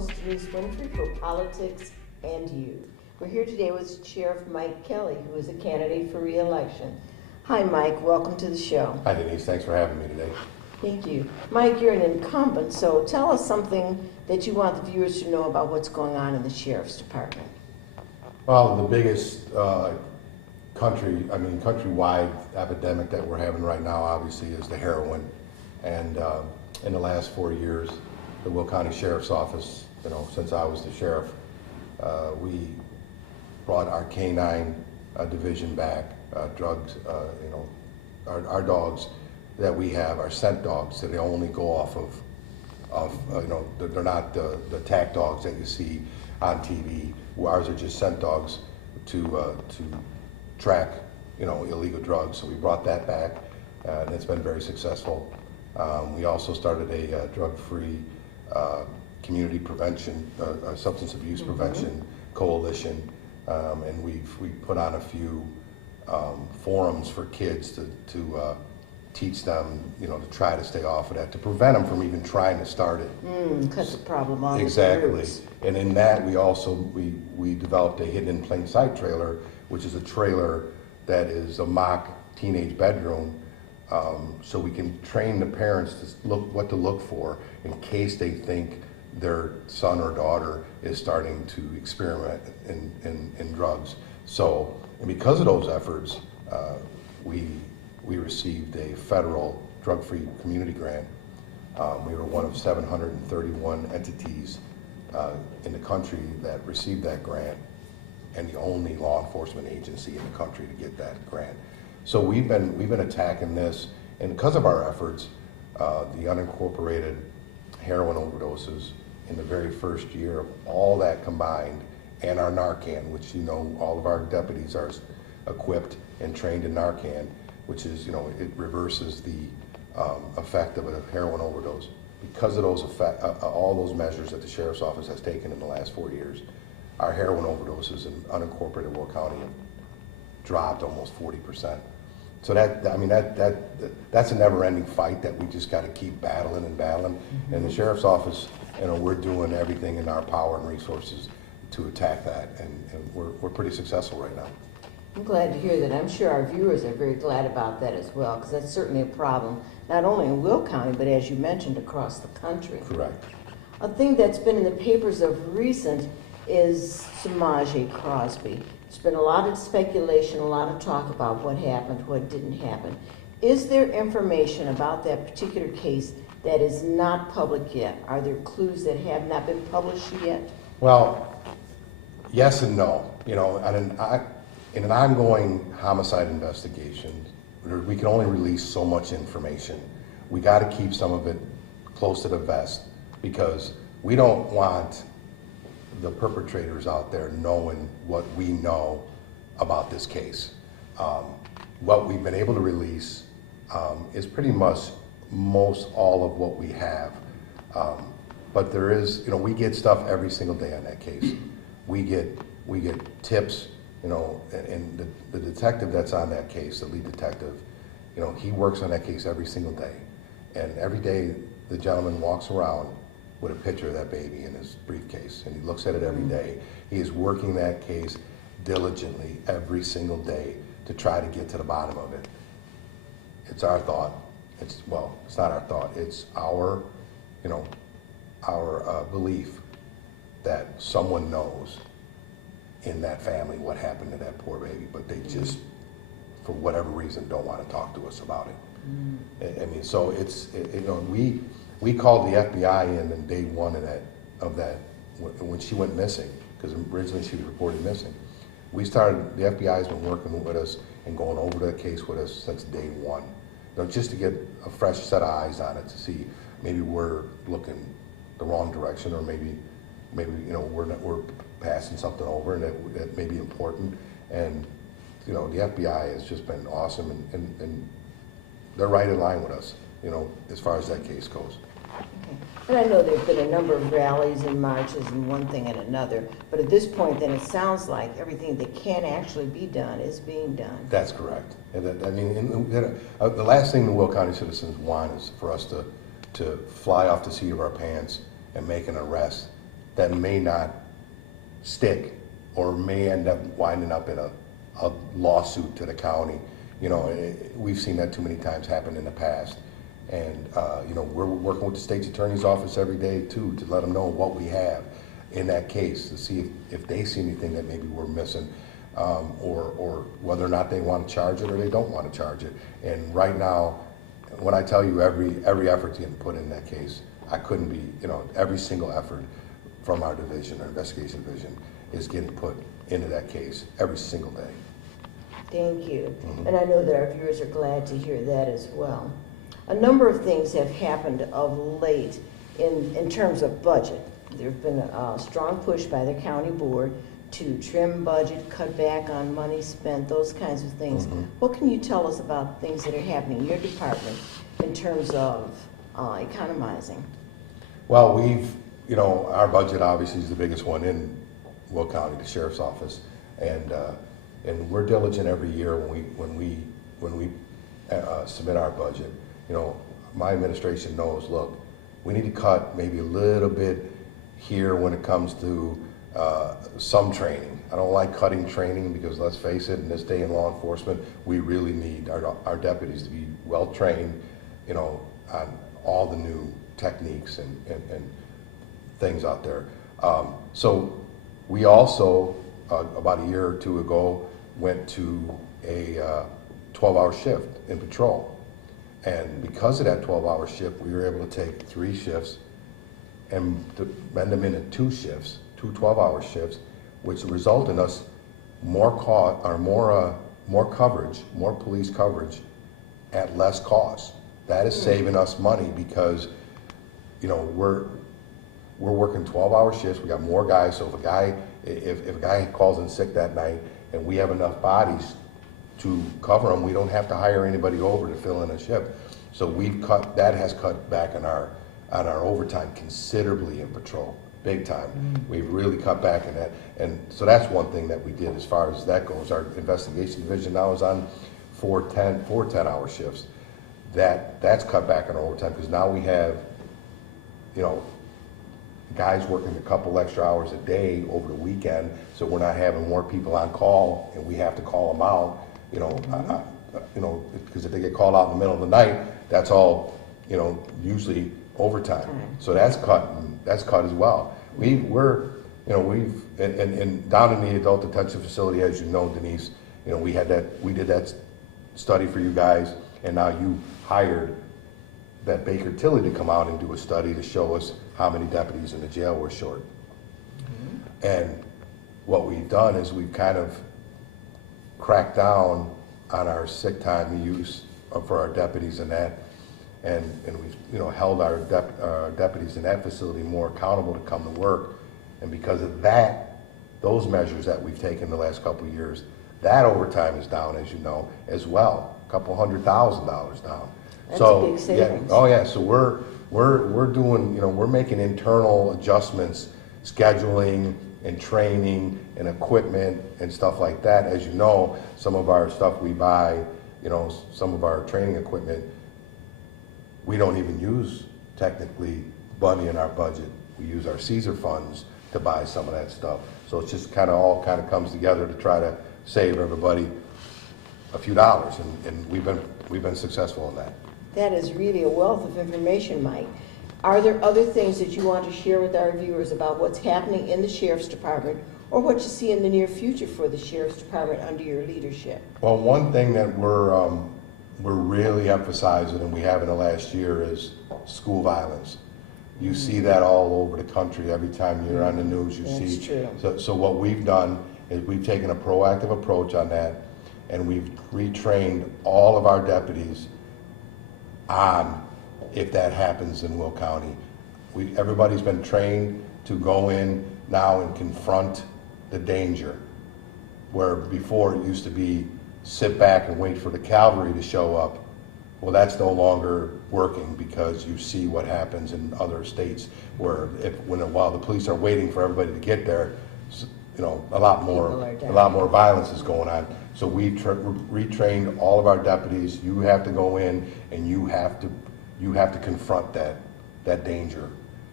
host, Denise Winfery, for Politics and You. We're here today with Sheriff Mike Kelly, who is a candidate for re-election. Hi, Mike. Welcome to the show. Hi, Denise. Thanks for having me today. Thank you. Mike, you're an incumbent, so tell us something that you want the viewers to know about what's going on in the Sheriff's Department. Well, the biggest countrywide epidemic that we're having right now, obviously, is the heroin. And in the last 4 years, the Will County Sheriff's Office, since I was the sheriff, we brought our canine division back. Drugs, our dogs that we have are scent dogs, so they only go off of they're not the attack dogs that you see on TV. Ours are just scent dogs to track illegal drugs. So we brought that back, and it's been very successful. We also started a drug-free community prevention, substance abuse prevention coalition, and we put on a few forums for kids to teach them, to try to stay off of that, to prevent them from even trying to start it. Cut the problem off. Exactly. And in that, we also we developed a hidden in plain sight trailer, which is a trailer that is a mock teenage bedroom, so we can train the parents to what to look for in case they think their son or daughter is starting to experiment in drugs. So, and because of those efforts, we received a federal drug-free community grant. We were one of 731 entities in the country that received that grant, and the only law enforcement agency in the country to get that grant. So we've been attacking this, and because of our efforts, the unincorporated heroin overdoses in the very first year of all that combined, and our Narcan, which all of our deputies are equipped and trained in Narcan, which is it reverses the effect of a heroin overdose. Because of those all those measures that the Sheriff's Office has taken in the last 4 years, our heroin overdoses in unincorporated Will County have dropped almost 40%. So that's a never-ending fight that we just got to keep battling and battling. Mm-hmm. And the Sheriff's Office, we're doing everything in our power and resources to attack that, and we're pretty successful right now. I'm glad to hear that. I'm sure our viewers are very glad about that as well, because that's certainly a problem, not only in Will County, but as you mentioned, across the country. Correct. A thing that's been in the papers of recent is Samaje Crosby. There's been a lot of speculation, a lot of talk about what happened, what didn't happen. Is there information about that particular case that is not public yet? Are there clues that have not been published yet? Well, yes and no. In an ongoing homicide investigation, we can only release so much information. We got to keep some of it close to the vest, because we don't want the perpetrators out there knowing what we know about this case. What we've been able to release is pretty much most all of what we have. But there is, we get stuff every single day on that case. We get tips. And the detective that's on that case, the lead detective, he works on that case every single day. And every day the gentleman walks around with a picture of that baby in his briefcase, and he looks at it every day. He is working that case diligently every single day to try to get to the bottom of it. It's our thought. It's not our thought. It's our belief that someone knows in that family what happened to that poor baby, but they just, for whatever reason, don't want to talk to us about it. So we called the FBI in day one of that when she went missing, because originally she was reported missing. The FBI has been working with us and going over the case with us since day one, just to get a fresh set of eyes on it, to see maybe we're looking the wrong direction, or maybe we're passing something over and that may be important. And the FBI has just been awesome, and they're right in line with us, as far as that case goes. Okay. And I know there's been a number of rallies and marches and one thing and another, but at this point then it sounds like everything that can actually be done is being done. That's correct. And the last thing the Will County citizens want is for us to fly off the seat of our pants and make an arrest that may not stick or may end up winding up in a lawsuit to the county. You know, we've seen that too many times happen in the past. And, you know, we're working with the state's attorney's office every day too to let them know what we have in that case, to see if they see anything that maybe we're missing, or whether or not they want to charge it or they don't want to charge it. And right now, when I tell you every effort's getting put in that case, I couldn't be, you know, every single effort from our division, our investigation division, is getting put into that case every single day. Thank you. And I know that our viewers are glad to hear that as well. A number of things have happened of late in terms of budget. There's been a strong push by the county board to trim budget, cut back on money spent, those kinds of things. What can you tell us about things that are happening in your department in terms of economizing? Well, you know, our budget obviously is the biggest one in Will County, the sheriff's office, and we're diligent every year when we submit our budget. You know, my administration knows, look, we need to cut maybe a little bit here when it comes to some training. I don't like cutting training because, let's face it, in this day in law enforcement, we really need our deputies to be well trained, you know, on all the new techniques and things out there. So we also, about a year or two ago, went to a 12-hour shift in patrol. And because of that 12-hour shift, we were able to take 3 shifts and bend them into 2 shifts, 2 12-hour shifts, which result in us more coverage, more police coverage at less cost. That is saving us money because, you know, we're working 12-hour shifts. We got more guys. So if a guy calls in sick that night and we have enough bodies to cover them, we don't have to hire anybody over to fill in a shift. So that has cut back on our overtime considerably in patrol, big time. We've really cut back on that. And so that's one thing that we did as far as that goes. Our investigation division now is on 4 10-hour shifts. That's cut back on our overtime because now we have, you know, guys working a couple extra hours a day over the weekend, so we're not having more people on call and we have to call them out. You know, because if they get called out in the middle of the night, that's all, you know, usually overtime. So that's cut as well. We're and down in the adult detention facility, as you know, Denise, you know, we did that study for you guys, and now you hired that Baker Tilly to come out and do a study to show us how many deputies in the jail were short. And what we've done is we've kind of cracked down on our sick time use for our deputies and that, and we've, you know, held our deputies in that facility more accountable to come to work. And because of that, those measures that we've taken the last couple of years, that overtime is down, as you know, as well, $200,000 down. That's a big savings. Yeah, oh yeah. So we're doing, you know, we're making internal adjustments, scheduling and training and equipment and stuff like that. As you know, some of our stuff we buy, you know, some of our training equipment, we don't even use technically money in our budget. We use our Caesar funds to buy some of that stuff. So it's just all comes together to try to save everybody a few dollars, and we've been successful in that. That is really a wealth of information, Mike. Are there other things that you want to share with our viewers about what's happening in the Sheriff's Department or what you see in the near future for the Sheriff's Department under your leadership? Well, one thing that we're really emphasizing, and we have in the last year, is school violence. You see that all over the country. Every time you're on the news, you see. That's true. So what we've done is we've taken a proactive approach on that, and we've retrained all of our deputies on if that happens in Will County. Everybody's been trained to go in now and confront the danger, where before it used to be sit back and wait for the cavalry to show up. Well, that's no longer working because you see what happens in other states where while the police are waiting for everybody to get there, you know, a lot more violence is going on. So we retrained all of our deputies. You have to go in and you have to confront that danger.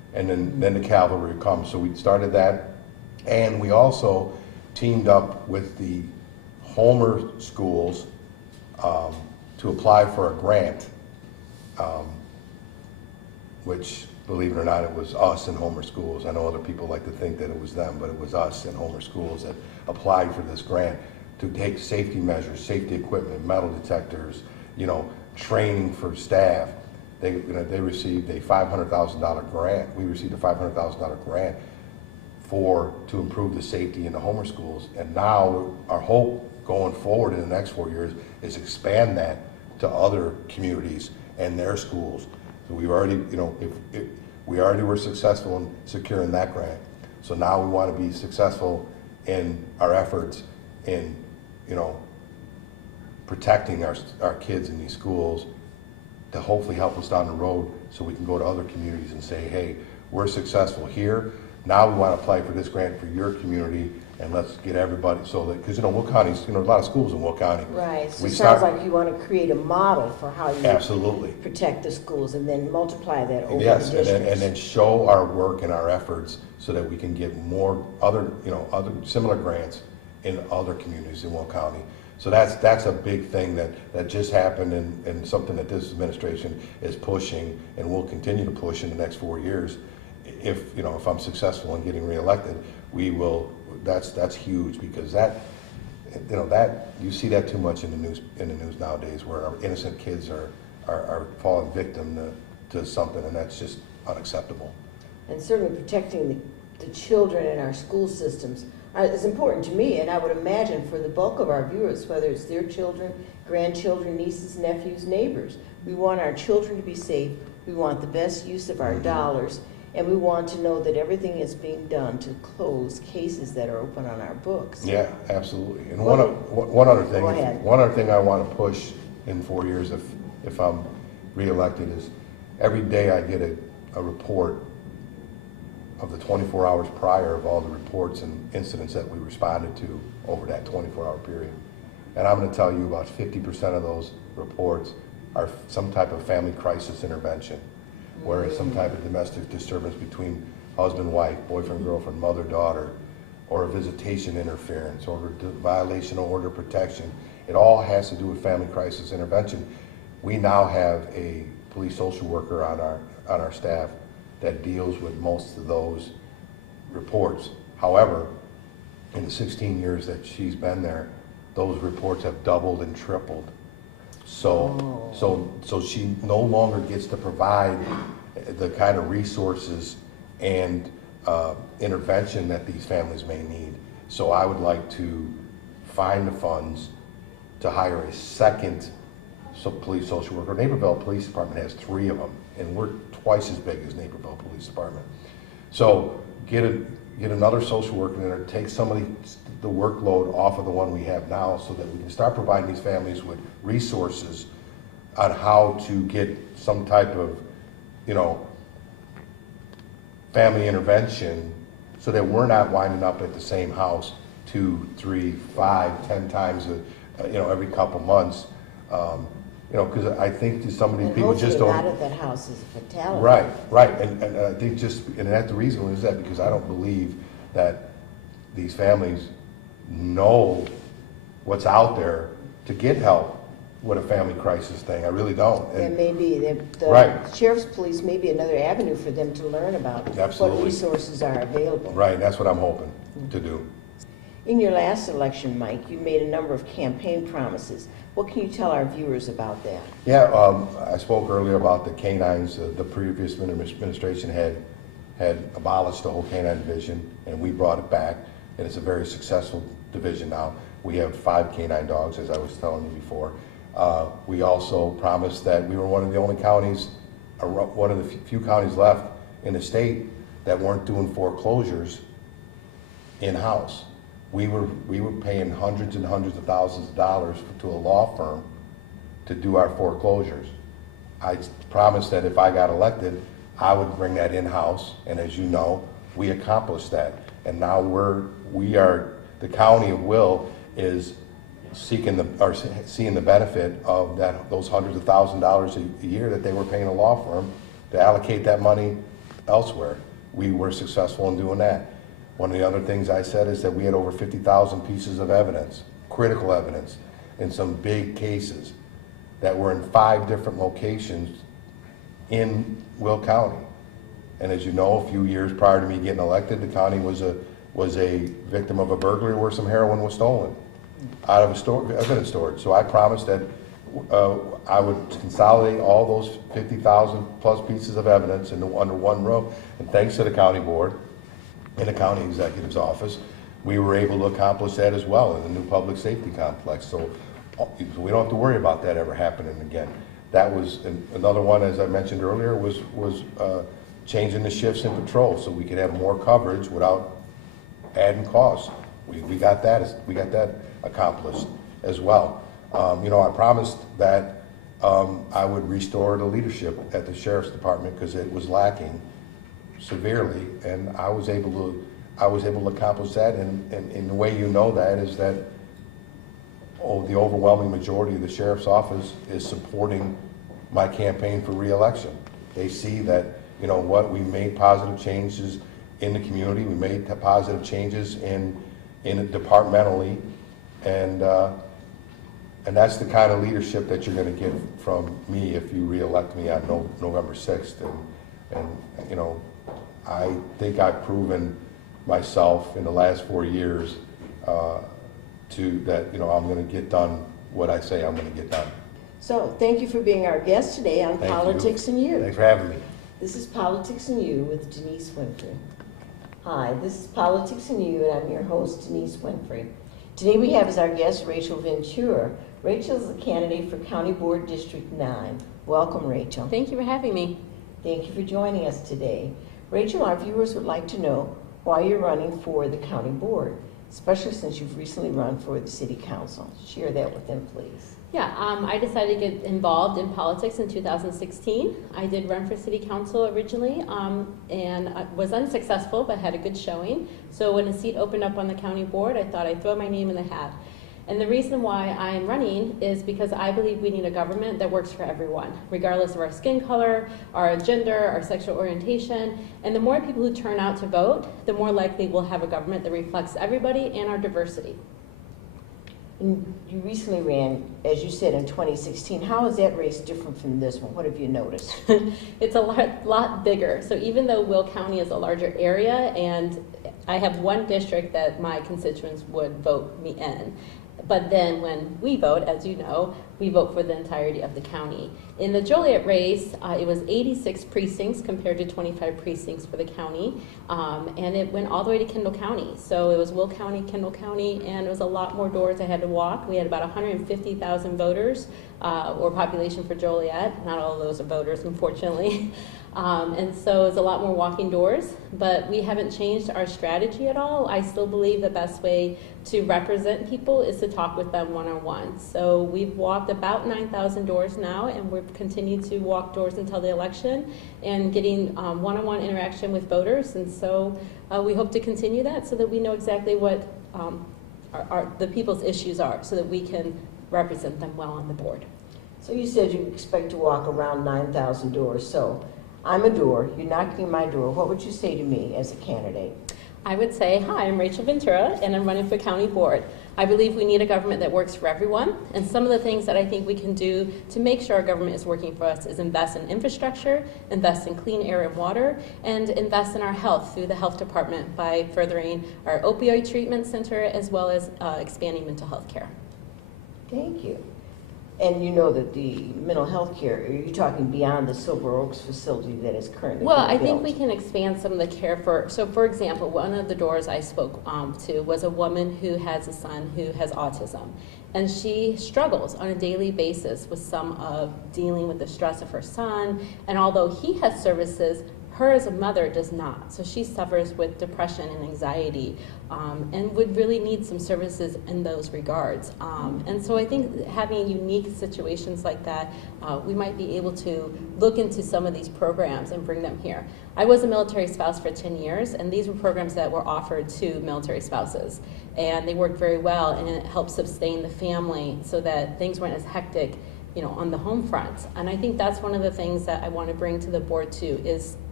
and then the cavalry would come. So we started that, and we also teamed up with the Homer schools to apply for a grant, which, believe it or not, it was us and Homer schools. I know other people like to think that it was them, but it was us and Homer schools that applied for this grant to take safety measures, safety equipment, metal detectors, training for staff. They received a $500,000 grant. We received a $500,000 grant to improve the safety in the Homer schools. And now our hope going forward in the next 4 years is expand that to other communities and their schools. So we already, we already were successful in securing that grant. So now we want to be successful in our efforts in, protecting our kids in these schools to hopefully help us down the road so we can go to other communities and say, hey, we're successful here. Now we want to apply for this grant for your community, and let's get everybody, so that, because Will County's, a lot of schools in Will County. Right, so it sounds like you want to create a model for how you absolutely protect the schools and then multiply that over yes, the districts. and then show our work and our efforts so that we can get more other similar grants in other communities in Will County. So that's a big thing that just happened, and something that this administration is pushing and will continue to push in the next 4 years. If I'm successful in getting reelected, we will. That's huge, because that you see that too much in the news nowadays, where our innocent kids are falling victim to something, and that's just unacceptable. And certainly protecting the children in our school systems is important to me, and I would imagine for the bulk of our viewers, whether it's their children, grandchildren, nieces, nephews, neighbors. We want our children to be safe. We want the best use of our dollars. And we want to know that everything is being done to close cases that are open on our books. Yeah, absolutely. And one other thing, Go ahead. one other thing I want to push in 4 years, if I'm reelected, is every day I get a report of the 24 hours prior of all the reports and incidents that we responded to over that 24-hour period. And I'm going to tell you about 50% of those reports are some type of family crisis intervention, where it's some type of domestic disturbance between husband, wife, boyfriend, girlfriend, mother, daughter, or a visitation interference, or a violation of order protection. It all has to do with family crisis intervention. We now have a police social worker on our staff that deals with most of those reports. However, in the 16 years that she's been there, those reports have doubled and tripled. So she no longer gets to provide the kind of resources and intervention that these families may need. So I would like to find the funds to hire a second police social worker. Naperville Police Department has 3 of them, and we're twice as big as Naperville Police Department. So get another social worker in there, take some of the workload off of the one we have now, so that we can start providing these families with resources on how to get some type of, family intervention, so that we're not winding up at the same house 2, 3, 5, 10 times, every couple months. Because I think that some of these people just don't. Not at that house is a fatality. Right, and I think that's the reason is that because I don't believe that these families know what's out there to get help with a family crisis thing. I really don't. And maybe the right. sheriff's police may be another avenue for them to learn about Absolutely. What resources are available. Right, that's what I'm hoping to do. In your last election, Mike, you made a number of campaign promises. What can you tell our viewers about that? Yeah, I spoke earlier about the canines. The previous administration had abolished the whole canine division, and we brought it back, and it's a very successful division now. We have 5 canine dogs, as I was telling you before. We also promised that we were one of the only counties, or one of the few counties left in the state that weren't doing foreclosures in-house. We were paying hundreds and hundreds of thousands of dollars to a law firm to do our foreclosures. I promised that if I got elected, I would bring that in-house, and as you know, we accomplished that. And now the county of Will is seeing the benefit of those hundreds of thousands of dollars a year that they were paying a law firm to allocate that money elsewhere. We were successful in doing that. One of the other things I said is that we had over 50,000 pieces of evidence, critical evidence, in some big cases that were in 5 different locations in Will County. And as you know, a few years prior to me getting elected, the county was a victim of a burglary where some heroin was stolen out of evidence storage. So I promised that I would consolidate all those 50,000 plus pieces of evidence under one roof. And thanks to the county board and the county executive's office, we were able to accomplish that as well in the new public safety complex. So we don't have to worry about that ever happening again. That was another one, as I mentioned earlier, was changing the shifts in patrol so we could have more coverage without adding costs. We got that accomplished as well. I promised that I would restore the leadership at the Sheriff's Department because it was lacking severely, and I was able to accomplish that. And the way you know that is that the overwhelming majority of the Sheriff's Office is supporting my campaign for re-election. They see that, we made positive changes in the community, we made positive changes in departmentally, and that's the kind of leadership that you're going to get from me if you re-elect me on November 6th. And I think I've proven myself in the last 4 years that I'm going to get done what I say I'm going to get done. So thank you for being our guest today on Thank Politics you. and You. Thanks for having me. This is Politics and You with Denise Winfery. Hi, this is Politics and You, and I'm your host, Denise Winfery. Today we have as our guest Rachel Ventura. Rachel is a candidate for County Board District 9. Welcome, Rachel. Thank you for having me. Thank you for joining us today. Rachel, our viewers would like to know why you're running for the County Board, especially since you've recently run for the City Council. Share that with them, please. Yeah, I decided to get involved in politics in 2016. I did run for City Council originally, and I was unsuccessful, but had a good showing. So when a seat opened up on the County Board, I thought I'd throw my name in the hat. And the reason why I'm running is because I believe we need a government that works for everyone, regardless of our skin color, our gender, our sexual orientation. And the more people who turn out to vote, the more likely we'll have a government that reflects everybody and our diversity. And you recently ran, as you said, in 2016. How is that race different from this one? What have you noticed? It's a lot bigger. So even though Will County is a larger area, and I have one district that my constituents would vote me in, but then when we vote, as you know, we vote for the entirety of the county. In the Joliet race, it was 86 precincts compared to 25 precincts for the county, and it went all the way to Kendall County. So it was Will County, Kendall County, and it was a lot more doors I had to walk. We had about 150,000 voters, or population for Joliet. Not all of those are voters, unfortunately. And so it's a lot more walking doors, but we haven't changed our strategy at all. I still believe the best way to represent people is to talk with them one-on-one. So we've walked about 9,000 doors now, and we've continued to walk doors until the election and getting one-on-one interaction with voters. And so we hope to continue that so that we know exactly what the people's issues are so that we can represent them well on the board. So you said you expect to walk around 9,000 doors. So I'm a door, you're knocking on my door. What would you say to me as a candidate? I would say, hi, I'm Rachel Ventura, and I'm running for county board. I believe we need a government that works for everyone, and some of the things that I think we can do to make sure our government is working for us is invest in infrastructure, invest in clean air and water, and invest in our health through the health department by furthering our opioid treatment center as well as expanding mental health care. Thank you. And you know that the mental health care, are you talking beyond the Silver Oaks facility that is currently Well, being I think built? we can expand some of the care for example, one of the doors I spoke to was a woman who has a son who has autism. And she struggles on a daily basis with some of dealing with the stress of her son. And although he has services, her as a mother does not. So she suffers with depression and anxiety and would really need some services in those regards. And so I think having unique situations like that, we might be able to look into some of these programs and bring them here. I was a military spouse for 10 years, and these were programs that were offered to military spouses. And they worked very well, and it helped sustain the family so that things weren't as hectic, on the home front. And I think that's one of the things that I want to bring to the board too, is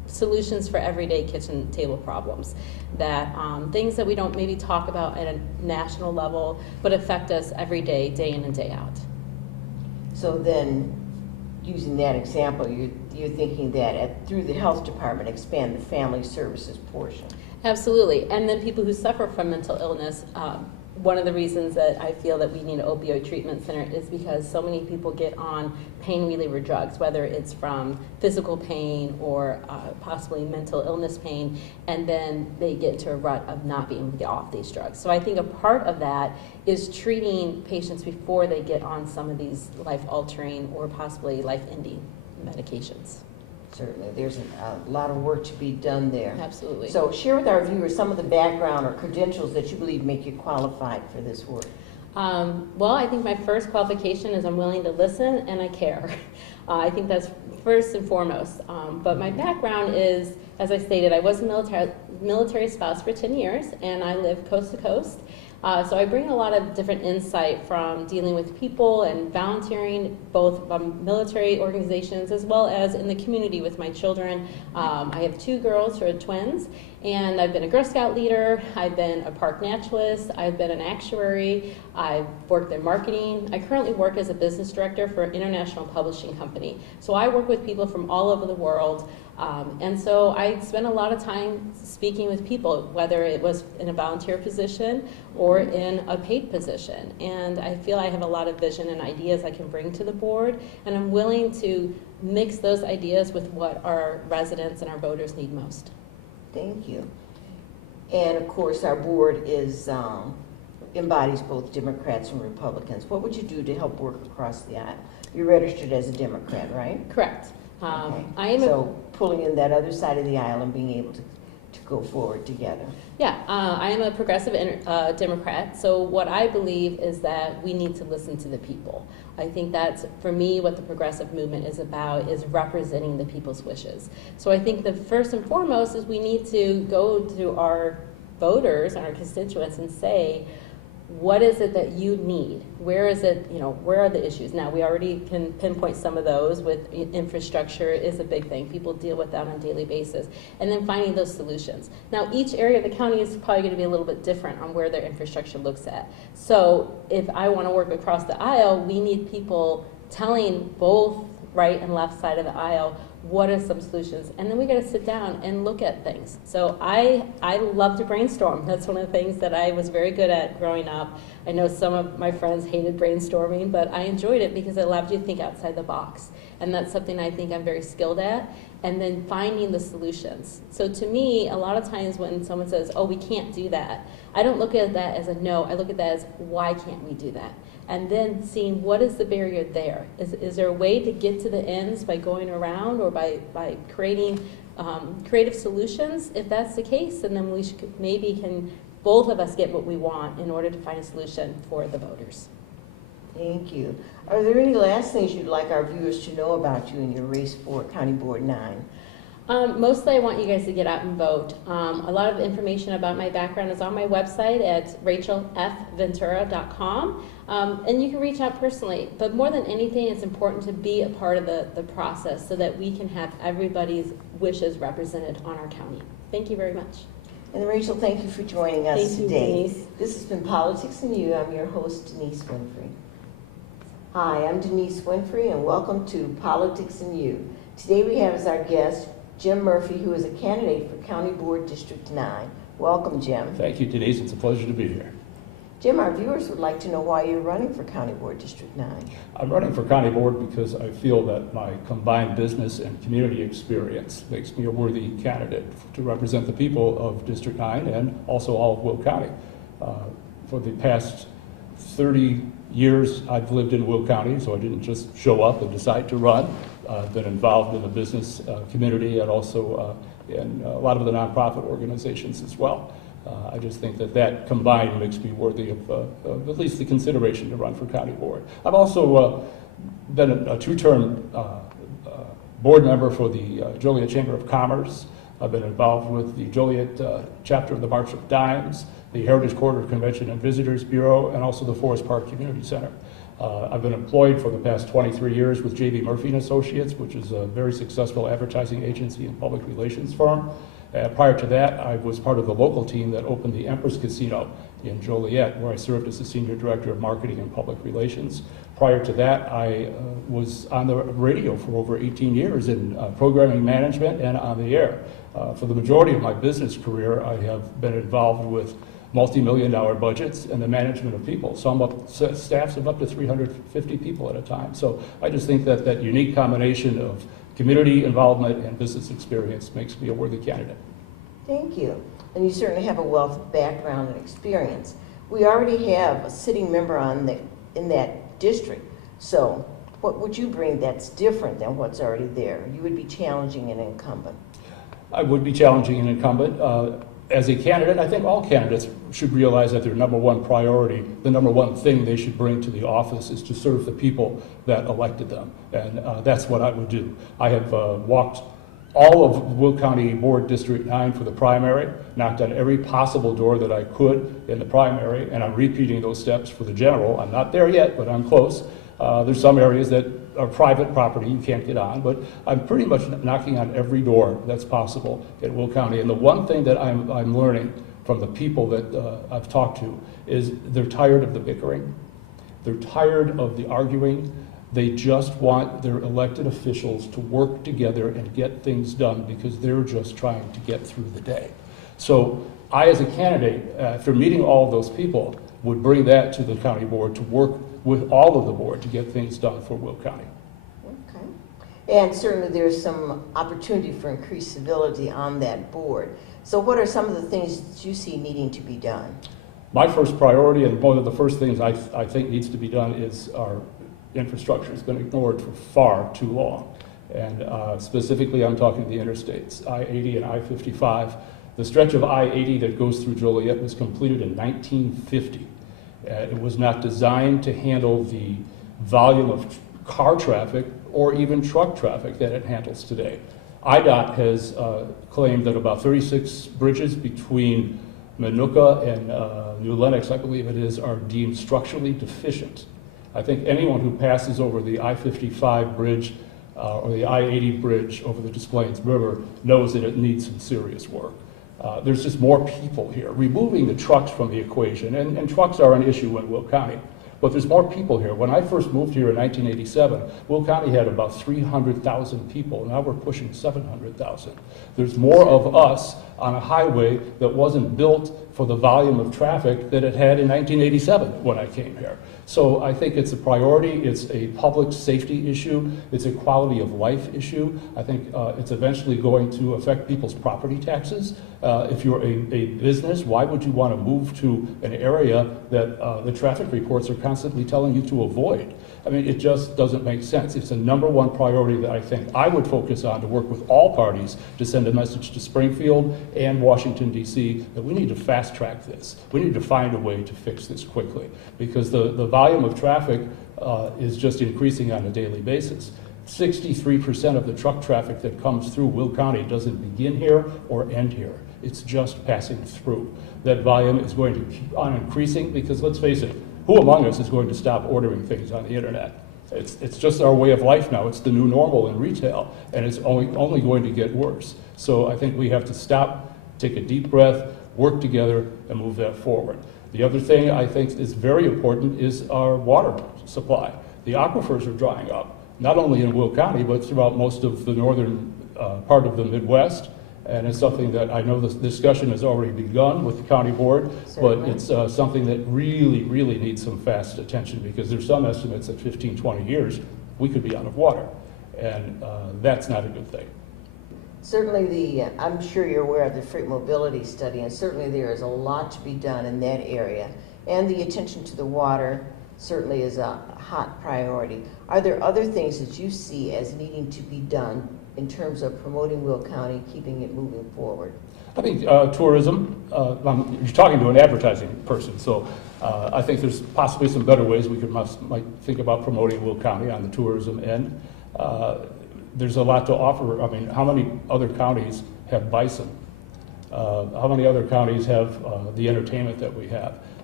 solutions for everyday kitchen table problems, that things that we don't maybe talk about at a national level, but affect us every day, day in and day out. So then, using that example, you're thinking that through the health department, expand the family services portion. Absolutely. And then people who suffer from mental illness, one of the reasons that I feel that we need an opioid treatment center is because so many people get on pain reliever drugs, whether it's from physical pain or possibly mental illness pain, and then they get into a rut of not being able to get off these drugs. So I think a part of that is treating patients before they get on some of these life-altering or possibly life-ending medications. Certainly, there's a lot of work to be done there. Absolutely. So share with our viewers some of the background or credentials that you believe make you qualified for this work. Well, I think my first qualification is I'm willing to listen and I care. I think that's first and foremost. But my background is, as I stated, I was a military spouse for 10 years, and I live coast to coast. So I bring a lot of different insight from dealing with people and volunteering, both from military organizations as well as in the community with my children. I have 2 girls who are twins, and I've been a Girl Scout leader, I've been a park naturalist, I've been an actuary, I've worked in marketing. I currently work as a business director for an international publishing company. So I work with people from all over the world. And so I spent a lot of time speaking with people, whether it was in a volunteer position or in a paid position. And I feel I have a lot of vision and ideas I can bring to the board, and I'm willing to mix those ideas with what our residents and our voters need most. Thank you. And of course, our board embodies both Democrats and Republicans. What would you do to help work across the aisle? You're registered as a Democrat, right? Correct. Okay. I am so pulling in that other side of the aisle and being able to go forward together. Yeah, I am a progressive Democrat, so what I believe is that we need to listen to the people. I think that's, for me, what the progressive movement is about, is representing the people's wishes. So I think the first and foremost is we need to go to our voters and our constituents and say, what is it that you need? Where is it, where are the issues? Now, we already can pinpoint some of those with infrastructure is a big thing. People deal with that on a daily basis. And then finding those solutions. Now, each area of the county is probably going to be a little bit different on where their infrastructure looks at. So if I want to work across the aisle, we need people telling both right and left side of the aisle what are some solutions, and then we got to sit down and look at things. So I love to brainstorm. That's one of the things that I was very good at growing up. I know some of my friends hated brainstorming, but I enjoyed it because it allowed you to think outside the box, and that's something I think I'm very skilled at. And then finding the solutions. So to me, a lot of times when someone says, oh, we can't do that, I don't look at that as a no, I look at that as why can't we do that? And then seeing what is the barrier there. Is there a way to get to the ends by going around or by creating creative solutions? If that's the case, and then we should, maybe can both of us get what we want in order to find a solution for the voters. Thank you. Are there any last things you'd like our viewers to know about you in your race for County Board 9? Mostly I want you guys to get out and vote. A lot of information about my background is on my website at rachelfventura.com, and you can reach out personally. But more than anything, it's important to be a part of the process so that we can have everybody's wishes represented on our county. Thank you very much. And Rachel, thank you for joining us today. Denise. This has been Politics and You. I'm your host, Denise Winfery. Hi, I'm Denise Winfery, and welcome to Politics and You. Today we have as our guest Jim Murphy, who is a candidate for County Board District 9. Welcome, Jim. Thank you, Denise. It's a pleasure to be here. Jim, our viewers would like to know why you're running for County Board District 9. I'm running for County Board because I feel that my combined business and community experience makes me a worthy candidate to represent the people of District 9 and also all of Will County. For the past 30 years, I've lived in Will County, so I didn't just show up and decide to run. I've been involved in the business community and also in a lot of the nonprofit organizations as well. I just think that combined makes me worthy of at least the consideration to run for County Board. I've also been a two-term board member for the Joliet Chamber of Commerce. I've been involved with the Joliet chapter of the March of Dimes, the Heritage Corridor Convention and Visitors Bureau, and also the Forest Park Community Center. I've been employed for the past 23 years with J.B. Murphy and Associates, which is a very successful advertising agency and public relations firm. Prior to that, I was part of the local team that opened the Empress Casino in Joliet, where I served as the Senior Director of Marketing and Public Relations. Prior to that, I was on the radio for over 18 years in programming management and on the air. For the majority of my business career, I have been involved with multi-million-dollar budgets and the management of people. Staffs of up to 350 people at a time. So I just think that that unique combination of community involvement and business experience makes me a worthy candidate. Thank you. And you certainly have a wealth of background and experience. We already have a sitting member in that district. So what would you bring that's different than what's already there? You would be challenging an incumbent. I would be challenging an incumbent. As a candidate, I think all candidates should realize that their number one priority, the number one thing they should bring to the office is to serve the people that elected them. And that's what I would do. I have walked all of Will County Board District 9 for the primary, knocked on every possible door that I could in the primary, and I'm repeating those steps for the general. I'm not there yet, but I'm close. There's some areas that are private property you can't get on, but I'm pretty much knocking on every door that's possible in Will County. And the one thing that I'm learning from the people that I've talked to is they're tired of the bickering. They're tired of the arguing. They just want their elected officials to work together and get things done because they're just trying to get through the day. So I, as a candidate, after meeting all of those people, would bring that to the county board to work with all of the board to get things done for Will County. Okay. And certainly there's some opportunity for increased civility on that board. So what are some of the things that you see needing to be done? My first priority, and one of the first things I think needs to be done, is our infrastructure has been ignored for far too long. And specifically, I'm talking the interstates, I-80 and I-55. The stretch of I-80 that goes through Joliet was completed in 1950. It was not designed to handle the volume of car traffic or even truck traffic that it handles today. IDOT has claimed that about 36 bridges between Manuka and New Lenox, I believe it is, are deemed structurally deficient. I think anyone who passes over the I-55 bridge or the I-80 bridge over the Des Plaines River knows that it needs some serious work. There's just more people here. Removing the trucks from the equation, and trucks are an issue in Will County, but there's more people here. When I first moved here in 1987, Will County had about 300,000 people. Now we're pushing 700,000. There's more of us on a highway that wasn't built for the volume of traffic that it had in 1987 when I came here. So I think it's a priority. It's a public safety issue. It's a quality of life issue. I think it's eventually going to affect people's property taxes. If you're a business, why would you want to move to an area that the traffic reports are constantly telling you to avoid? I mean, it just doesn't make sense. It's the number one priority that I think I would focus on to work with all parties to send a message to Springfield and Washington, D.C. that we need to fast track this. We need to find a way to fix this quickly because the volume of traffic is just increasing on a daily basis. 63% of the truck traffic that comes through Will County doesn't begin here or end here. It's just passing through. That volume is going to keep on increasing because, let's face it, who among us is going to stop ordering things on the internet? It's just our way of life now. It's the new normal in retail, and it's only going to get worse. So I think we have to stop, take a deep breath, work together, and move that forward. The other thing I think is very important is our water supply. The aquifers are drying up, not only in Will County, but throughout most of the northern part of the Midwest. And it's something that I know the discussion has already begun with the county board, but it's something that really, really needs some fast attention because there's some estimates that 15, 20 years, we could be out of water. And that's not a good thing. Certainly I'm sure you're aware of the freight mobility study, and certainly there is a lot to be done in that area. And the attention to the water certainly is a hot priority. Are there other things that you see as needing to be done in terms of promoting Will County, keeping it moving forward? I think tourism, you're talking to an advertising person, so I think there's possibly some better ways we might think about promoting Will County on the tourism end. There's a lot to offer. I mean, how many other counties have bison? How many other counties have the entertainment that we have?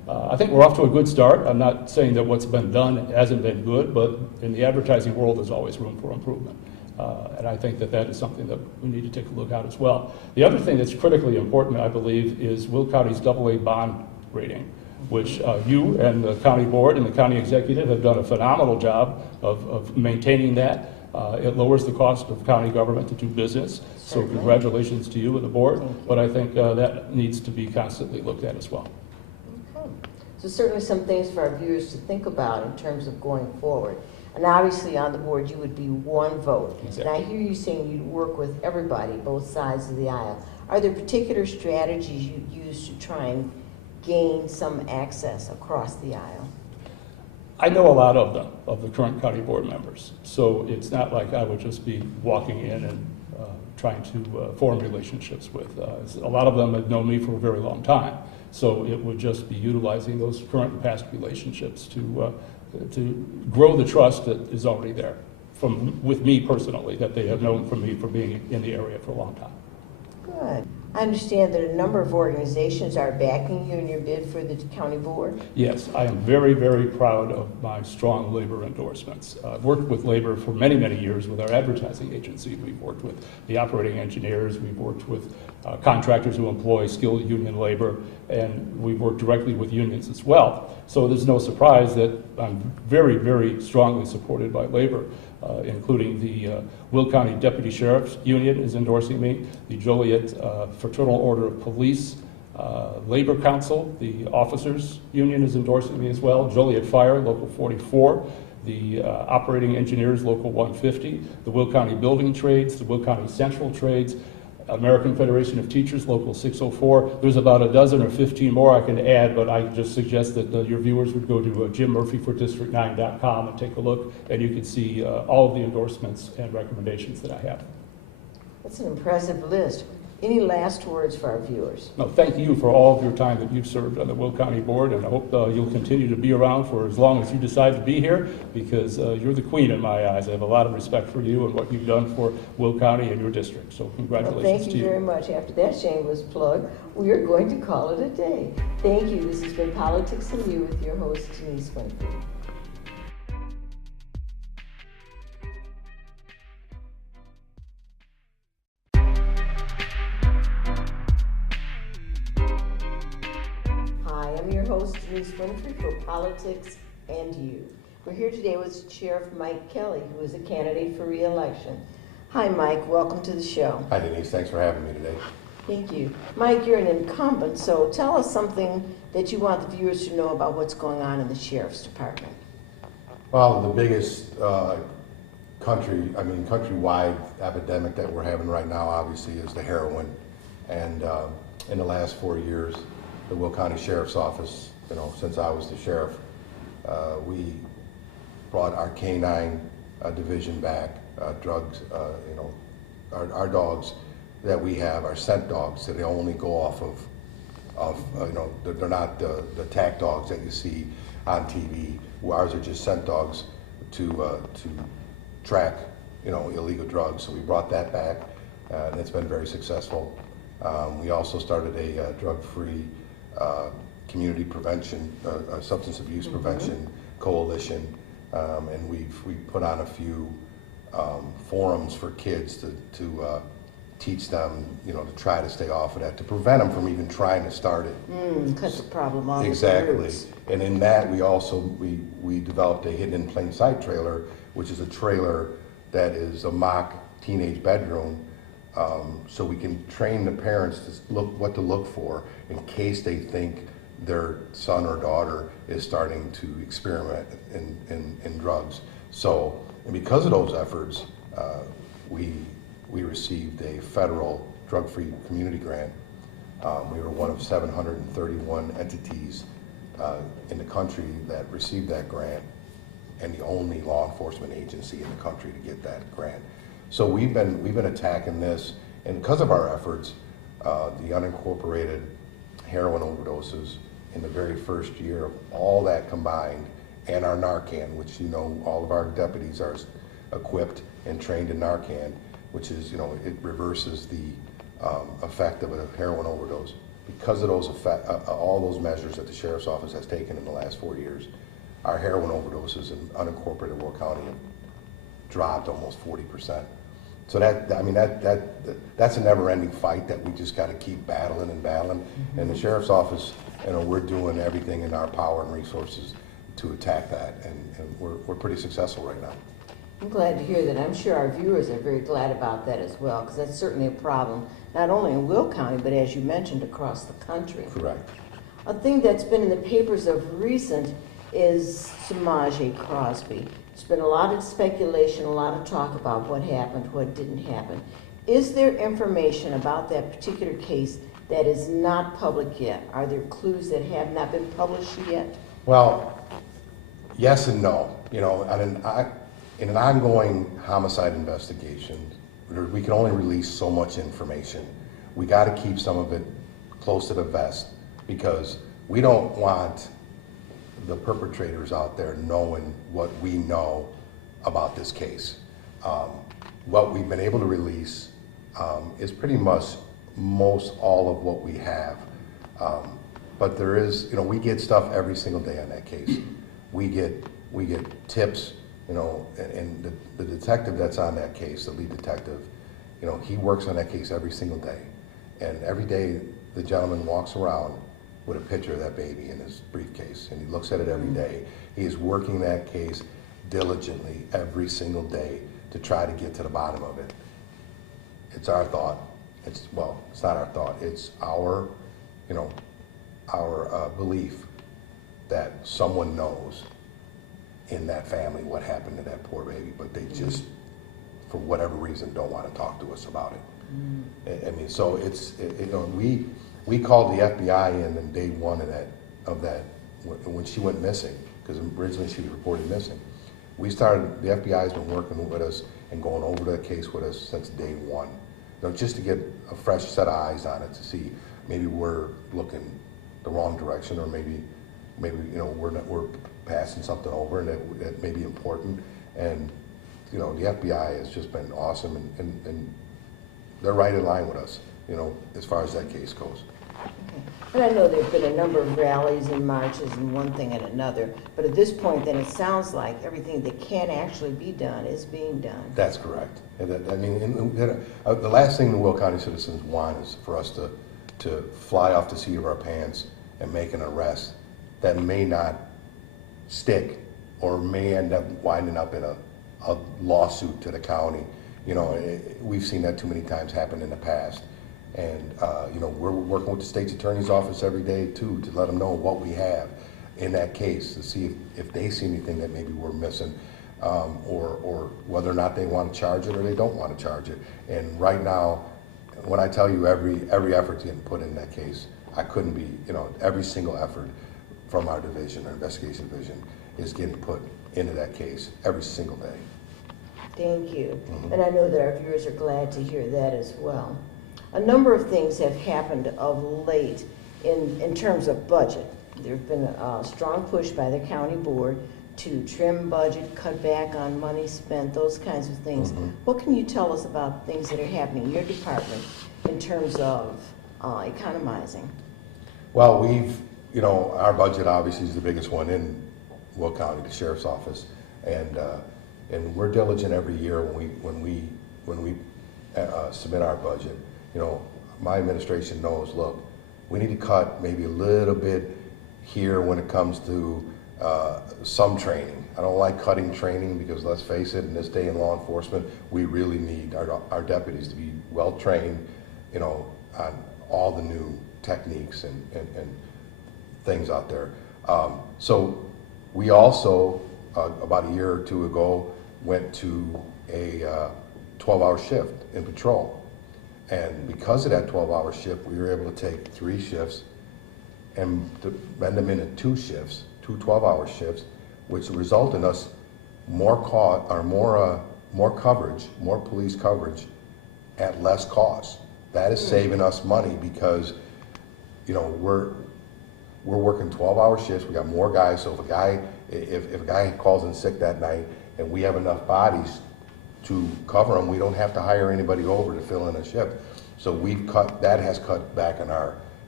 I think we're off to a good start. I'm not saying that what's been done hasn't been good, but in the advertising world, there's always room for improvement. And I think that that is something that we need to take a look at as well. The other thing that's critically important, I believe, is Will County's AA bond rating, which you and the county board and the county executive have done a phenomenal job of maintaining that. It lowers the cost of county government to do business. So congratulations to you and the board. But I think that needs to be constantly looked at as well. Okay. So certainly some things for our viewers to think about in terms of going forward. And obviously on the board you would be one vote. Exactly. And I hear you saying you'd work with everybody, both sides of the aisle. Are there particular strategies you use to try and gain some access across the aisle? I know a lot of them, of the current county board members. So it's not like I would just be walking in and trying to form relationships with. A lot of them have known me for a very long time. So it would just be utilizing those current and past relationships to grow the trust that is already there with me personally, that they have known from me for being in the area for a long time. Good. I understand that a number of organizations are backing you in your bid for the county board. Yes, I am very, very proud of my strong labor endorsements. I've worked with labor for many, many years with our advertising agency. We've worked with the operating engineers. We've worked with contractors who employ skilled union labor, and we've worked directly with unions as well. So there's no surprise that I'm very, very strongly supported by labor. Including the Will County Deputy Sheriff's Union is endorsing me, the Joliet Fraternal Order of Police Labor Council, the Officers Union is endorsing me as well, Joliet Fire, Local 44, the Operating Engineers, Local 150, the Will County Building Trades, the Will County Central Trades, American Federation of Teachers, Local 604. There's about a dozen or 15 more I can add, but I just suggest that your viewers would go to jimmurphyfordistrict9.com and take a look, and you can see all of the endorsements and recommendations that I have. That's an impressive list. Any last words for our viewers? No, thank you for all of your time that you've served on the Will County Board, and I hope you'll continue to be around for as long as you decide to be here, because you're the queen in my eyes. I have a lot of respect for you and what you've done for Will County and your district, so congratulations to you. Well, thank you very much. After that shameless plug, we are going to call it a day. Thank you. This has been Politics and You with your host, Denise Winfery. Host Denise Winfery for Politics and You. We're here today with Sheriff Mike Kelly, who is a candidate for re-election. Hi, Mike. Welcome to the show. Hi, Denise. Thanks for having me today. Thank you. Mike, you're an incumbent, so tell us something that you want the viewers to know about what's going on in the Sheriff's Department. Well, the biggest countrywide epidemic that we're having right now, obviously, is the heroin. And in the last 4 years, the Will County Sheriff's Office, since I was the sheriff, we brought our canine division back. Drugs, our dogs that we have are scent dogs, so they only go off of they're not the tack dogs that you see on TV. Ours are just scent dogs to track, illegal drugs. So we brought that back, and it's been very successful. We also started a drug-free community prevention, substance abuse prevention coalition, and we've put on a few forums for kids to teach them, to try to stay off of that, to prevent them from even trying to start it. Cut the problem off. Exactly. And in that, we developed a hidden in plain sight trailer, which is a trailer that is a mock teenage bedroom. So we can train the parents to what to look for in case they think their son or daughter is starting to experiment in drugs. So, and because of those efforts, we received a federal drug-free community grant. We were one of 731 entities in the country that received that grant, and the only law enforcement agency in the country to get that grant. So we've been attacking this, and because of our efforts, the unincorporated heroin overdoses in the very first year of all that combined, and our Narcan, which all of our deputies are equipped and trained in Narcan, which is it reverses the effect of a heroin overdose. because of those all those measures that the Sheriff's Office has taken in the last 4 years, our heroin overdoses in unincorporated Will County have dropped almost 40%. So that's a never-ending fight that we just got to keep battling and battling. Mm-hmm. And the Sheriff's Office, we're doing everything in our power and resources to attack that, and we're pretty successful right now. I'm glad to hear that. I'm sure our viewers are very glad about that as well, because that's certainly a problem, not only in Will County, but as you mentioned, across the country. Correct. A thing that's been in the papers of recent is Samaje Crosby. There's been a lot of speculation, a lot of talk about what happened, what didn't happen. Is there information about that particular case that is not public yet? Are there clues that have not been published yet? Well, yes and no. In an ongoing homicide investigation, we can only release so much information. We got to keep some of it close to the vest, because we don't want the perpetrators out there knowing what we know about this case. What we've been able to release is pretty much most all of what we have. But there is, we get stuff every single day on that case. We get tips, and the detective that's on that case, the lead detective, he works on that case every single day. And every day the gentleman walks around with a picture of that baby in his briefcase, and he looks at it every day. He is working that case diligently every single day to try to get to the bottom of it. It's our thought. It's not our thought. It's our belief that someone knows in that family what happened to that poor baby, but they just, for whatever reason, don't want to talk to us about it. So we called the FBI in day one of that when she went missing, because originally she was reported missing. The FBI has been working with us and going over the case with us since day one, just to get a fresh set of eyes on it, to see maybe we're looking the wrong direction, or maybe we're passing something over and that may be important. And the FBI has just been awesome, and they're right in line with us, as far as that case goes. Okay. And I know there have been a number of rallies and marches and one thing and another, but at this point then it sounds like everything that can actually be done is being done. That's correct. And the last thing the Will County citizens want is for us to fly off the seat of our pants and make an arrest that may not stick, or may end up winding up in a lawsuit to the county. We've seen that too many times happen in the past. And we're working with the state's attorney's office every day too, to let them know what we have in that case, to see if they see anything that maybe we're missing, or whether or not they want to charge it or they don't want to charge it. And right now, when I tell you every effort's getting put in that case, I couldn't be, every single effort from our division, our investigation division, is getting put into that case every single day. Thank you. And I know that our viewers are glad to hear that as well. A number of things have happened of late in terms of budget. There's been a strong push by the county board to trim budget, cut back on money spent, those kinds of things. What can you tell us about things that are happening in your department in terms of economizing? Well, our budget obviously is the biggest one in Will County, the Sheriff's Office, and we're diligent every year when we submit our budget. My administration knows, look, we need to cut maybe a little bit here when it comes to some training. I don't like cutting training, because let's face it, in this day in law enforcement, we really need our deputies to be well trained, on all the new techniques and things out there. So we also, about a year or two ago, went to a 12-hour shift in patrol. And because of that 12-hour shift, we were able to take 3 shifts and to bend them into 2 shifts, 2 12-hour shifts, which result in us more coverage, more police coverage at less cost. That is saving us money, because we're working 12-hour shifts. We got more guys, so if a guy calls in sick that night and we have enough bodies to cover them, we don't have to hire anybody over to fill in a shift. So that has cut back on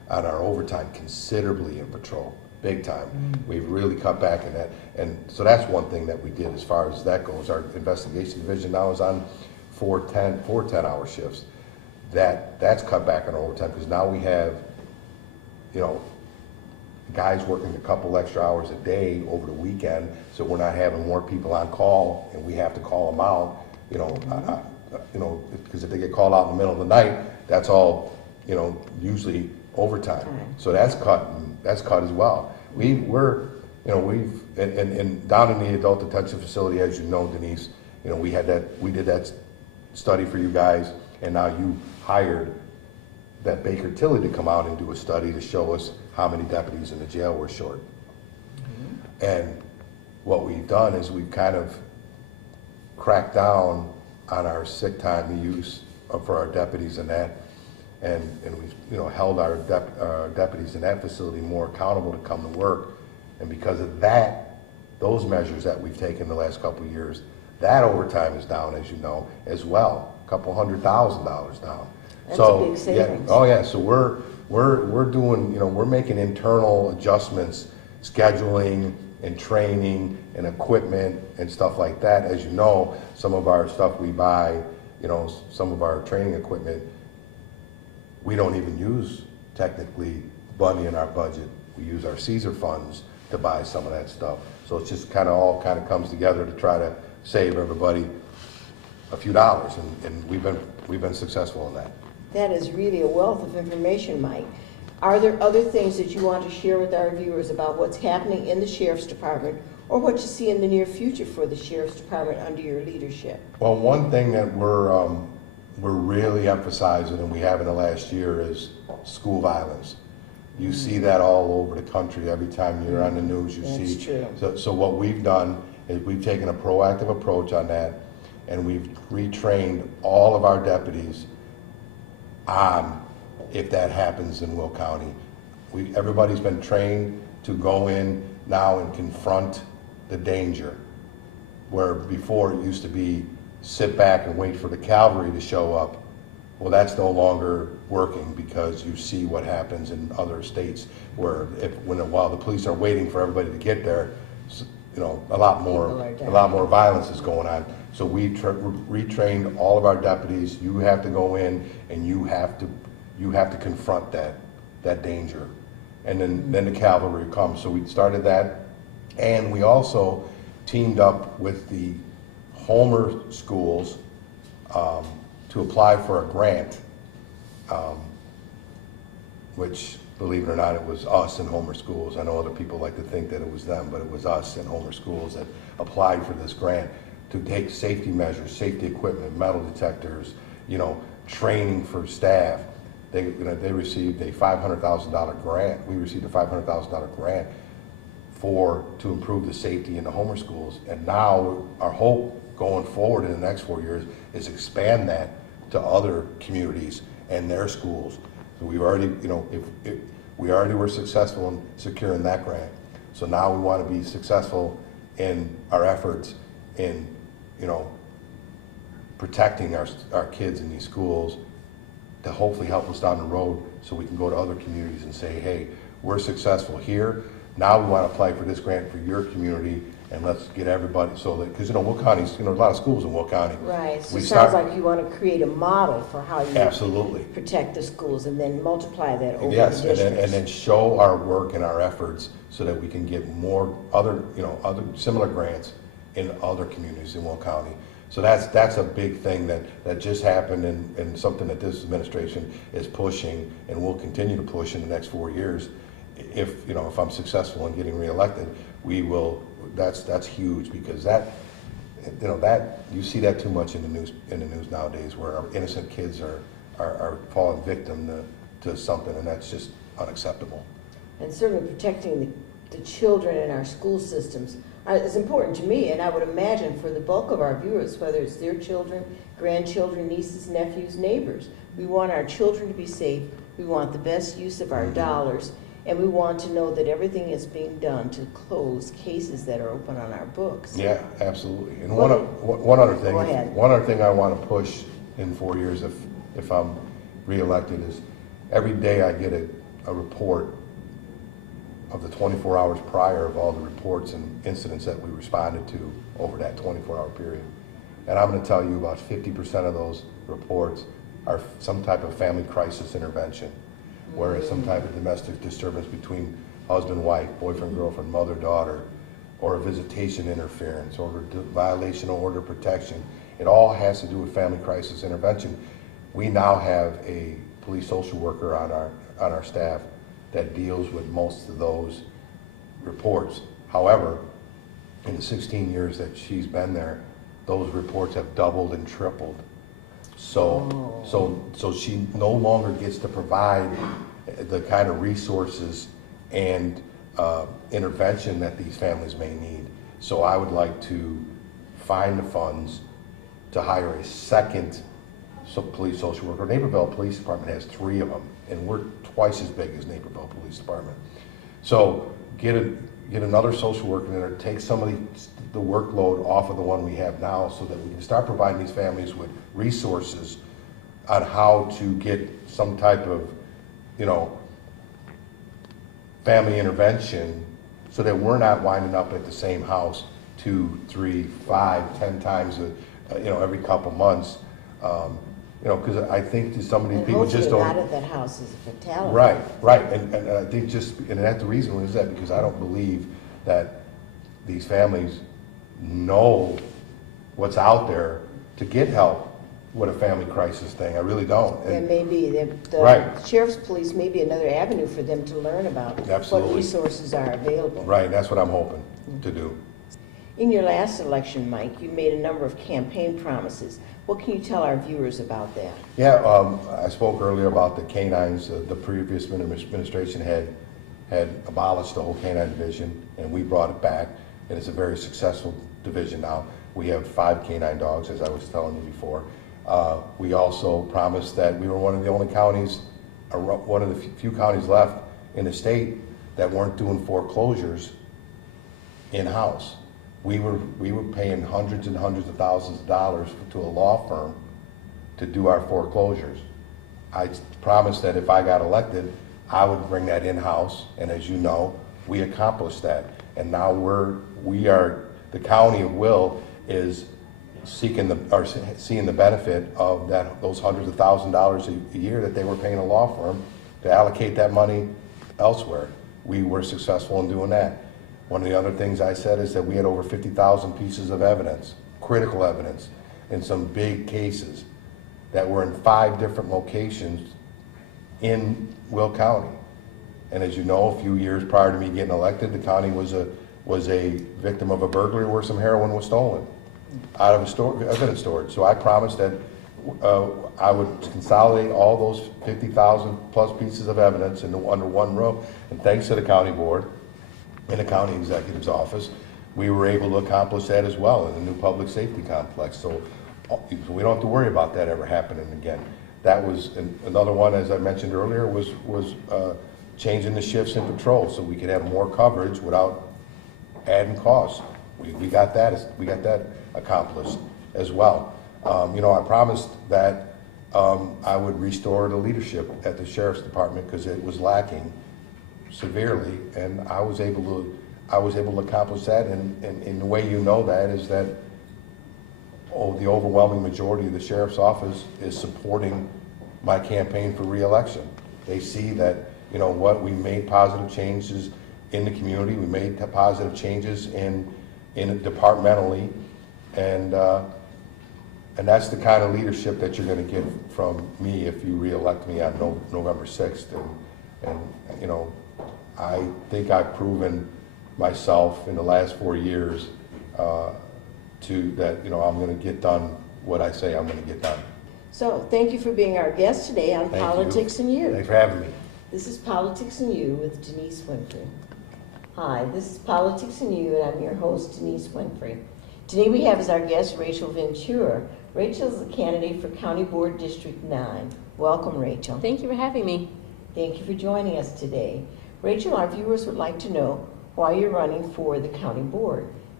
on our overtime considerably in patrol, big time. We've really cut back in that, and so that's one thing that we did as far as that goes. Our investigation division now is on 10-hour shifts. That's cut back on overtime, because now we have, you know, guys working a couple extra hours a day over the weekend, so we're not having more people on call, and we have to call them out, you know, because if they get called out in the middle of the night, that's all, you know, usually overtime. So that's cut as well. We're, you know, and down in the adult detention facility, as you know, Denise, you know, we did that study for you guys, and now you hired that Baker Tilly to come out and do a study to show us how many deputies in the jail were short. And what we've done is we've kind of cracked down on our sick time use for our deputies and that, and we've, you know, held our deputies in that facility more accountable to come to work. And because of that, those measures that we've taken the last couple of years, that overtime is down, as you know, as well, $200,000 down. That's So, a big savings. Yeah, oh yeah, so we're doing, you know, we're making internal adjustments, scheduling and training and equipment and stuff like that. As you know, some of our stuff we buy, you know, some of our training equipment, we don't even use technically money in our budget. We use our Caesar funds to buy some of that stuff. So it's just all comes together to try to save everybody a few dollars, and we've been successful in that. That is really a wealth of information, Mike. Are there other things that you want to share with our viewers about what's happening in the Sheriff's Department, or what you see in the near future for the Sheriff's Department under your leadership? Well, one thing that we're really emphasizing, and we have in the last year, is school violence. You see that all over the country. Every time you're on the news, you see. That's true. So what we've done is we've taken a proactive approach on that, and we've retrained all of our deputies on if that happens in Will County. Everybody's been trained to go in now and confront the danger, where before it used to be sit back and wait for the cavalry to show up. Well, that's no longer working, because you see what happens in other states where while the police are waiting for everybody to get there, you know, a lot more violence is going on. So we retrained all of our deputies. You have to go in and you have to confront that danger, and then the cavalry comes. So we started that, and we also teamed up with the Homer schools to apply for a grant, which, believe it or not, it was us and Homer schools. I know other people like to think that it was them, but it was us and Homer schools that applied for this grant to take safety measures, safety equipment, metal detectors, you know, training for staff. They received a $500,000 grant. We received a $500,000 grant to improve the safety in the Homer schools. And now our hope going forward in the next 4 years is expand that to other communities and their schools. So we've already, you know, we already were successful in securing that grant. So now we want to be successful in our efforts in, you know, protecting our kids in these schools, to hopefully help us down the road so we can go to other communities and say, hey, we're successful here. Now we want to apply for this grant for your community, and let's get everybody, so that, because, you know, Will County's, you know, there's a lot of schools in Will County. Right, so it sounds like you want to create a model for how you absolutely protect the schools, and then multiply that over yes, the districts. and then show our work and our efforts so that we can get more other similar grants in other communities in Will County. So that's a big thing that just happened, and something that this administration is pushing and will continue to push in the next 4 years. If I'm successful in getting reelected, we will. That's huge, because that you see that too much in the news nowadays, where our innocent kids are falling victim to something, and that's just unacceptable. And certainly protecting the children in our school systems is important to me, and I would imagine for the bulk of our viewers, whether it's their children, grandchildren, nieces, nephews, neighbors. We want our children to be safe. We want the best use of our dollars, and we want to know that everything is being done to close cases that are open on our books. Yeah, absolutely. And one other thing. Go ahead. One other thing I want to push in 4 years, if I'm reelected, is every day I get a report of the 24 hours prior of all the reports and incidents that we responded to over that 24-hour period. And I'm going to tell you about 50% of those reports are some type of family crisis intervention, where it's some type of domestic disturbance between husband, wife, boyfriend, girlfriend, mother, daughter, or a visitation interference, or a violation of order of protection. It all has to do with family crisis intervention. We now have a police social worker on our staff that deals with most of those reports. However, in the 16 years that she's been there, those reports have doubled and tripled. So she no longer gets to provide the kind of resources and intervention that these families may need. So I would like to find the funds to hire a second police social worker. Naperville Police Department has 3 of them, and we're twice as big as Naperville Police Department. So get another social worker in there, take some of the workload off of the one we have now, so that we can start providing these families with resources on how to get some type of, family intervention, so that we're not winding up at the same house 2, 3, 5, 10 times, every couple months. Because I think that some of these people just don't. And hopefully not at that house is a fatality. Right, and I think and that's the reason is that because I don't believe that these families know what's out there to get help with a family crisis thing. I really don't. There may be, the Right. sheriff's police may be another avenue for them to learn about Absolutely. what resources are available. Right, that's what I'm hoping to do. In your last election, Mike, you made a number of campaign promises. What can you tell our viewers about that? Yeah, I spoke earlier about the canines. The previous administration had abolished the whole canine division, and we brought it back, and it's a very successful division now. We have 5 canine dogs, as I was telling you before. We also promised that we were one of the only counties, one of the few counties left in the state that weren't doing foreclosures in-house. We were paying hundreds and hundreds of thousands of dollars to a law firm to do our foreclosures. I promised that if I got elected, I would bring that in-house, and as you know, we accomplished that. And now the county of Will is seeing the benefit of those hundreds of thousands of dollars a year that they were paying a law firm to allocate that money elsewhere. We were successful in doing that. One of the other things I said is that we had over 50,000 pieces of evidence, critical evidence, in some big cases that were in 5 different locations in Will County. And as you know, a few years prior to me getting elected, the county was a victim of a burglary where some heroin was stolen out of evidence storage. So I promised that I would consolidate all those 50,000 plus pieces of evidence under one roof. And thanks to the county board and the county executive's office, we were able to accomplish that as well in the new public safety complex. So we don't have to worry about that ever happening again. That was another one, as I mentioned earlier, was changing the shifts in patrol so we could have more coverage without adding costs. We got that accomplished as well. I promised that I would restore the leadership at the sheriff's department because it was lacking severely, and I was able to accomplish that. And the way you know that is that the overwhelming majority of the sheriff's office is supporting my campaign for re-election. They see that we made positive changes in the community. We made positive changes in departmentally, and that's the kind of leadership that you're going to get from me if you re-elect me on November 6th. And I think I've proven myself in the last 4 years that I'm going to get done what I say I'm going to get done. So thank you for being our guest today on Thank Politics you. and You. Thanks for having me. This is Politics and You with Denise Winfery. Hi, this is Politics and You, and I'm your host, Denise Winfery. Today we have as our guest Rachel Ventura. Rachel is a candidate for County Board District 9. Welcome, Rachel. Thank you for having me. Thank you for joining us today. Rachel, our viewers would like to know why you're running for the county board.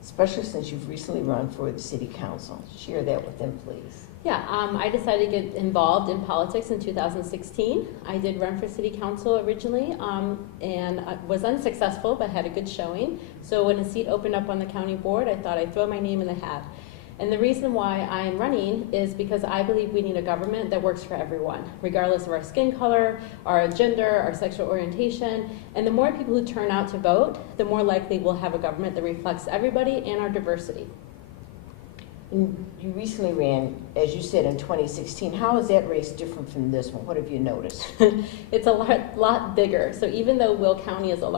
especially since you've recently run for the city council. Share that with them, please. Yeah, I decided to get involved in politics in 2016. I did run for city council originally, and I was unsuccessful, but had a good showing. So when a seat opened up on the county board, I thought I'd throw my name in the hat. And the reason why I'm running is because I believe we need a government that works for everyone, regardless of our skin color, our gender, our sexual orientation. And the more people who turn out to vote, the more likely we'll have a government that reflects everybody and our diversity. You recently ran, as you said, in 2016. How is that race different from this one? What have you noticed? It's a lot bigger. So even though Will County is a